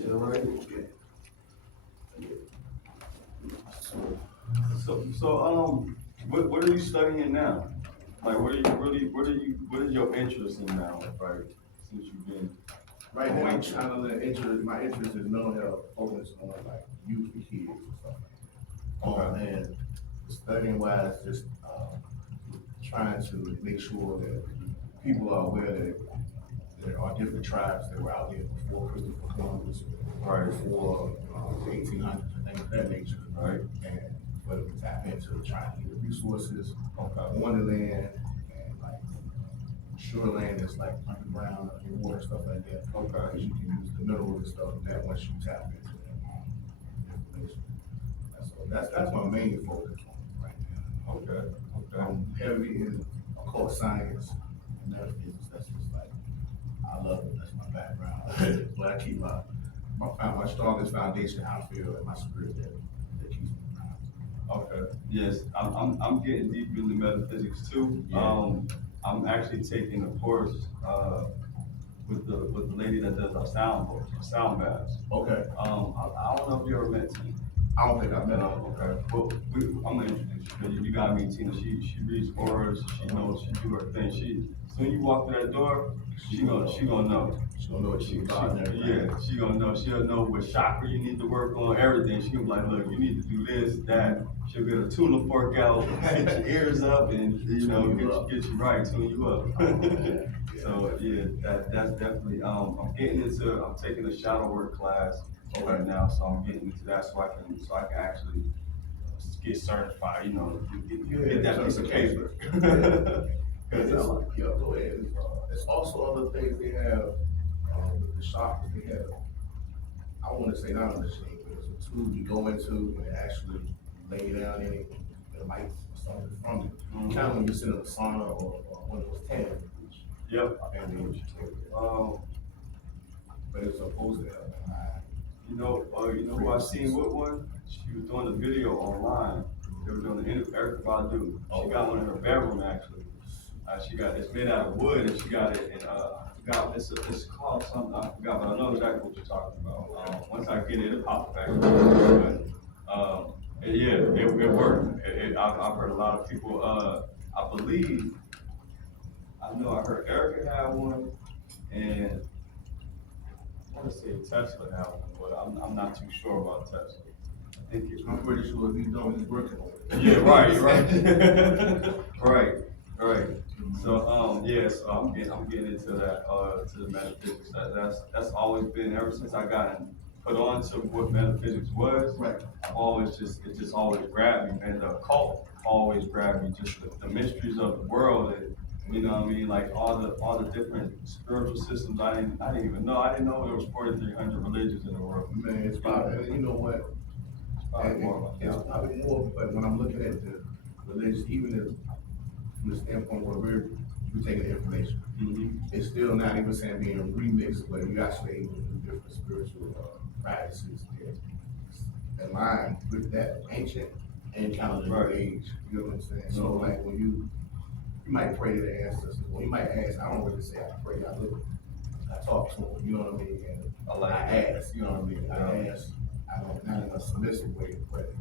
Yeah, right. What are you studying now? Like, what is your interest in now, right? Since you've been Right now, I'm trying to my interest is mental health, focused on like youth and kids and stuff like that. Okay. And studying wise, just trying to make sure that people are aware that there are different tribes that were out there before Christopher Columbus, Right. before the 1800s and things of that nature, Right. and for them to tap into trying to get the resources Okay. on the land and like shoreland is like underground and water stuff like that. Okay. Because you can use the minerals and stuff that once you tap into that information. That's my main focus on right now. Okay. Okay. I'm heavy in occult science and metaphysics. That's just like I love it. That's my background. But I keep my strongest foundation. I feel in my spirit that keeps me grounded. Okay. Yes, I'm getting deep into metaphysics too. Yeah. I'm actually taking a course with the lady that does our sound baths. Okay. I don't know if you ever met Tina. I don't think I've met her. Okay. Well, I'm gonna introduce you. You gotta meet Tina. She reads auras. She knows. She do her thing. Soon you walk through that door, she gonna know. She gonna know what she got there. Yeah, she gonna know. She'll know what chakra you need to work on, everything. She gonna be like, look, you need to do this, that. She'll get a tuna fork out, get your ears up, and get you right, tune you up. So yeah, that's definitely. I'm taking a shadow work class right now, so I'm getting into that so I can actually get certified. Get that piece of paper. Go ahead. There's also other things they have with the shop. They have, I want to say not a machine, but it's a tool you go into and actually lay down in it. The lights or something from it. Mm-hmm. Kind of when you sit in a sauna or one of those tanning. Yep. And then but it's supposed to help. You know who I seen what one? She was doing a video online. They were doing the interview, Erica Badu. She got one in her bedroom actually. It's made out of wood and she got it and I forgot it's called something, I forgot, but I know exactly what you're talking about. Once I get it, it'll pop back. It worked. I've heard a lot of people, I know I heard Erica had one and I want to say Tesla had one, but I'm not too sure about Tesla. I think it's. I'm pretty sure if he's doing, he's working on it. Yeah, right. Right. So so I'm getting into that to the metaphysics. That's always been ever since I got put on to what metaphysics was. Right. It just always grabbed me, man. The occult always grabbed me. Just the mysteries of the world. And, you know what I mean? Like all the different spiritual systems. I didn't even know. I didn't know there was 4,300 religions in the world. Man, it's probably, you know what? Probably more. It's probably more, but when I'm looking at the religion, even from the standpoint where we're taking the information, it's still not even saying being remixed, but you actually able to do different spiritual practices that align with that ancient and kind of the new age. You know what I'm saying? So like when you might pray to the ancestors, or you might ask. I don't really say I pray. I talk to them. You know what I mean? And I ask. You know what I mean? I ask. I don't, not in a submissive way, but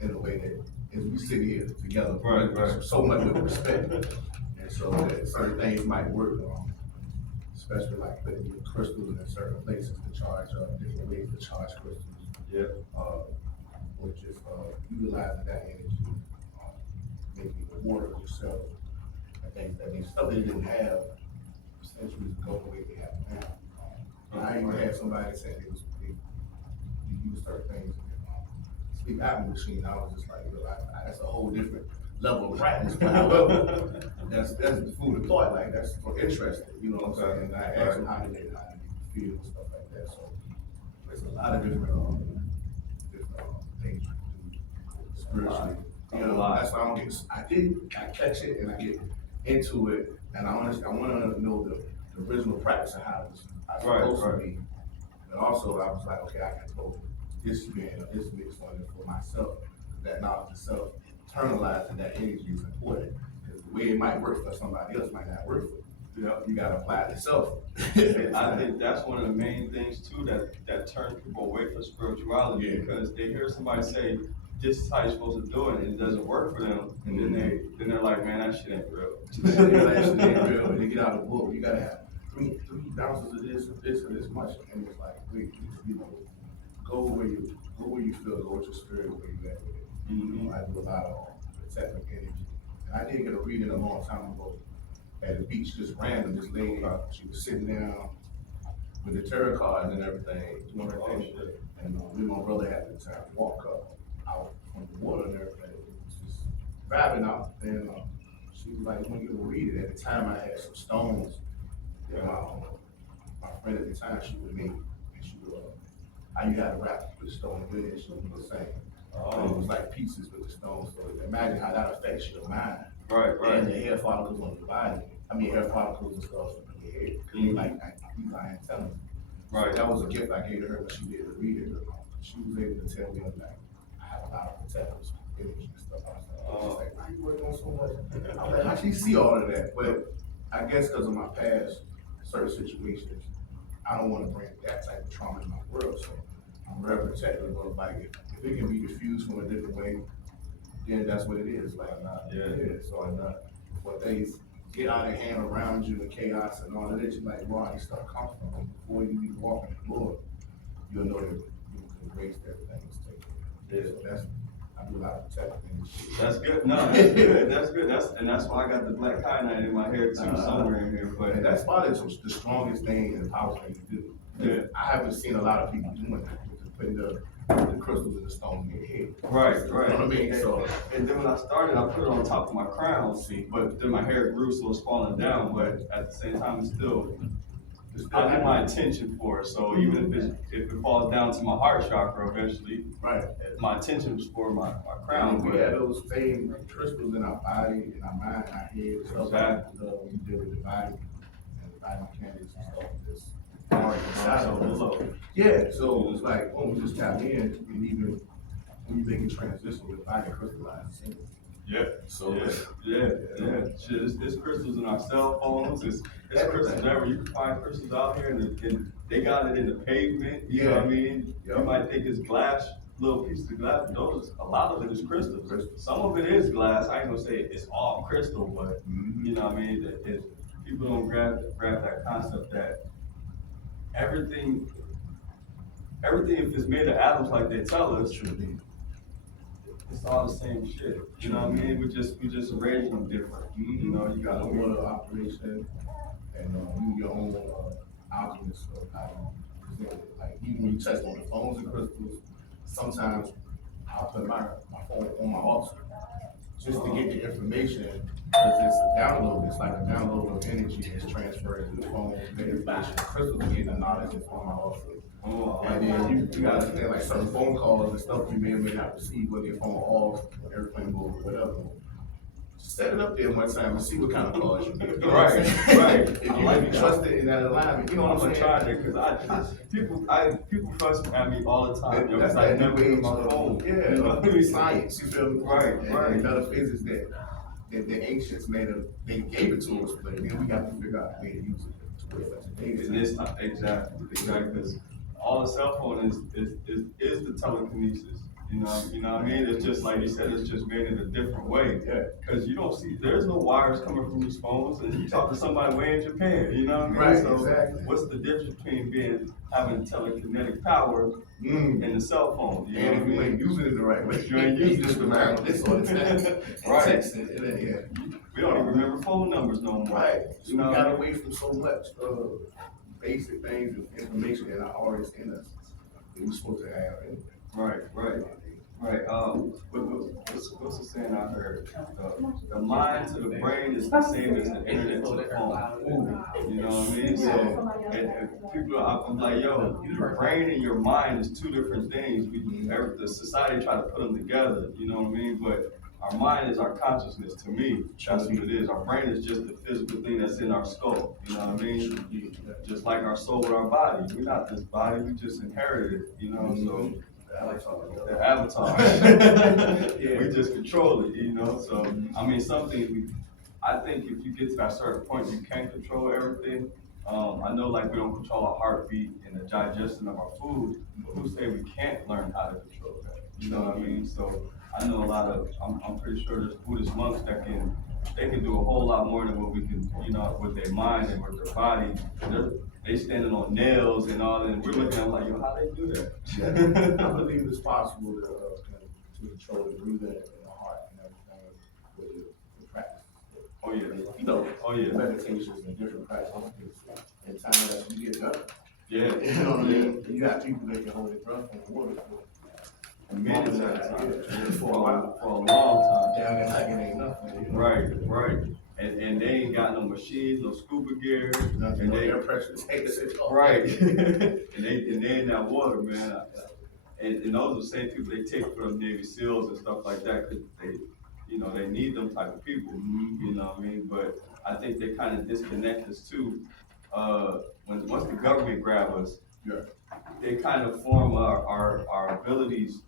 in a way that as we sit here together, right. So much with respect, and so that certain things might work, especially like putting your crystals in certain places to charge different ways to charge crystals. Yeah. Or just utilizing that energy, maybe the water yourself, and things that means stuff they didn't have centuries ago the way they have it now. I even had somebody say they use certain things. Sleep apnea machine. I was just like, that's a whole different level of practice. But however, that's the food of thought. Like that's for interesting. You know what I'm saying? And I asked them how did they feel and stuff like that. So there's a lot of different things you can do spiritually. You know, that's why I catch it and I get into it, and I want to know the original practice of how it's supposed to be. And also, I was like, okay, I can go this man or this mix on it for myself. That knowledge itself, internalizing that energy is important. Because the way it might work for somebody else might not work for Yeah. You gotta apply it yourself. I think that's one of the main things too that turns people away from spirituality, because they hear somebody say this is how you're supposed to do it and it doesn't work for them, and then they're like, man, that shit ain't real. That shit ain't real. And they get out of the book, you gotta have three ounces of this and this much, and it's like, wait, you know, go where you feel, go with your spirit, where you at with it. I do a lot of protective energy, and I did get a reading a long time ago at the beach, just random. This lady, she was sitting down with the tarot cards and everything, doing her thing. And me and my brother had to walk out from the water and everything. It was just vibing out. And she was like, "When you gonna read it?" At the time, I had some stones. And my friend at the time, she would make, and she would, how you had to wrap with the stone with it, she would do the same. It was like pieces with the stones. So imagine how that affects your mind. Right. And the hair follicles on your body. I mean, hair follicles and stuff in your head. Cause you like these I ain't telling you. Right. So that was a gift I gave to her when she did the reading. She was able to tell me, like, I have a lot of protective energy and stuff. I was like, why you working on so much? I'm like, how she see all of that? But I guess because of my past certain situations, I don't want to bring that type of trauma in my world. So I'm very protective of, like, if it can be diffused from a different way, then that's what it is. Like, so when things get out of hand around you and chaos and all of that, you're like, wow, you start comfortable. Before you even walk in the door, you'll know that you can erase everything that's taken. So that's, I do a lot of protecting things. That's good. No, that's good. That's good. That's why I got the black kyanite in my hair too, somewhere in here. But and that's probably the strongest thing and the powerful thing to do. Yeah. I haven't seen a lot of people doing that, putting the crystals in the stone in your head. Right. You know what I mean? And then when I started, I put it on top of my crown, but then my hair grew, so it's falling down. But at the same time, it's still I have my intention for it. So even if it falls down to my heart chakra eventually, my intention was for my crown. We have those same crystals in our body, in our mind, in our head. Exactly. When you deal with the body and the body mechanics and stuff, it's already inside of us. Yeah, so it's like, oh, we just tap in, and even when you make a transition, your body crystallizes. Yeah. So yeah. Shit, it's crystals in our cell phones. It's crystals everywhere. You can find crystals out here, and they got it in the pavement. You know what I mean? You might think it's glass, little pieces of glass. Those, a lot of it is crystal. Some of it is glass. I ain't gonna say it's all crystal, but you know what I mean? People don't grab that concept that everything, if it's made of atoms like they tell us, it's all the same shit. You know what I mean? We just arrange them different. You know, you got water operation, and you your own alchemist of how you present it. Like even when you test on the phones and crystals, sometimes I'll put my phone on my altar just to get the information, because it's a download. It's like a download of energy that's transferred to the phone. The information, crystals getting the knowledge is on my altar. And then you gotta understand, like certain phone calls and stuff you may or may not receive, whether your phone off, airplane mode, or whatever. Set it up there one time and see what kind of calls you get. You know right. If you might be trusted in that alignment, you know what I'm saying? I'm gonna try that, because people trust at me all the time. That's like never in my phone. Yeah, you know, science. You feel me? Right. And metaphysics that the ancients made of, they gave it to us, but then we got to figure out a way to use it to put such a It's not exactly. Because all the cell phone is the telekinesis. You know what I mean? It's just like you said, it's just made in a different way. Yeah. Because you don't see, there's no wires coming from these phones, and you talk to somebody way in Japan. You know what I mean? Right. So exactly. what's the difference between having telekinetic power and the cell phone? You know and if you ain't using it the right way, you ain't using just around this or that. Right. We don't even remember phone numbers no more. Right. So you know we got away from so much basic things and information that are already in us that we're supposed to have. Right. What's the saying I heard? The mind to the brain is the same as the internet to the phone. You know what I mean? So, and people, I'm like, yo, your brain and your mind is two different things. The society try to put them together. You know what I mean? But our mind is our consciousness. To me, that's what it is. Our brain is just the physical thing that's in our skull. You know what I mean? Just like our soul with our body. We're not this body. We just inherited it. You know, so. The avatar. We just control it, you know. So I mean, some things I think if you get to that certain point, you can control everything. I know like we don't control our heartbeat and the digestion of our food, but who say we can't learn how to control that? You know what I mean? So I know a lot of, I'm pretty sure there's Buddhist monks that they can do a whole lot more than what we can, you know, with their mind and with their body. They standing on nails and all that, and we're looking at them like, yo, how they do that? I believe it's possible to control the breathing and the heart and everything with the practice. Oh yeah. You know, Oh yeah. meditations and different practices and time that you get done. Yeah. You know what I mean? You got people that can hold their breath on the water Minutes at a time. for a while. For a long time. Down there like it ain't nothing. You know? Right. And they ain't got no machines, no scuba gear. Nothing, And no they, air pressure takes it off. right. and they in that water, man. And those are the same people they take for them Navy SEALs and stuff like that, cause they, you know, they need them type of people. You know what I mean? But I think they kind of disconnect us too. Once the government grab us, Yeah. they kind of form our abilities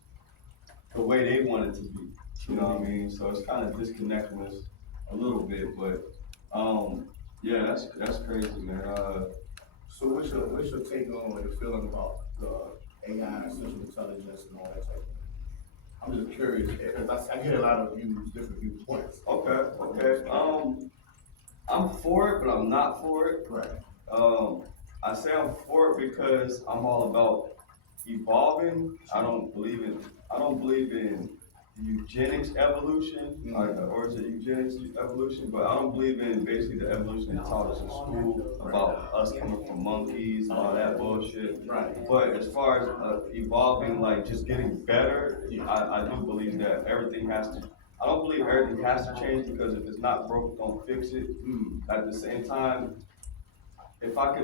the way they want it to be. You know what I mean? So it's kind of disconnecting us a little bit, but yeah, that's crazy, man. So what's your take on what you're feeling about the AI, central intelligence, and all that type of thing? I'm just curious because I get a lot of different viewpoints. Okay. I'm for it, but I'm not for it. Right. I say I'm for it because I'm all about evolving. I don't believe in eugenics evolution, or is it eugenics evolution? But I don't believe in basically the evolution they taught us in school about us coming from monkeys and all that bullshit. Right. But as far as evolving, like just getting better, I do believe that everything has to. I don't believe everything has to change because if it's not broke, don't fix it. At the same time, if I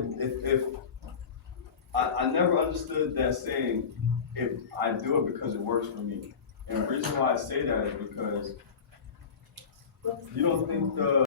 never understood that saying, if I do it because it works for me. And the reason why I say that is because you don't think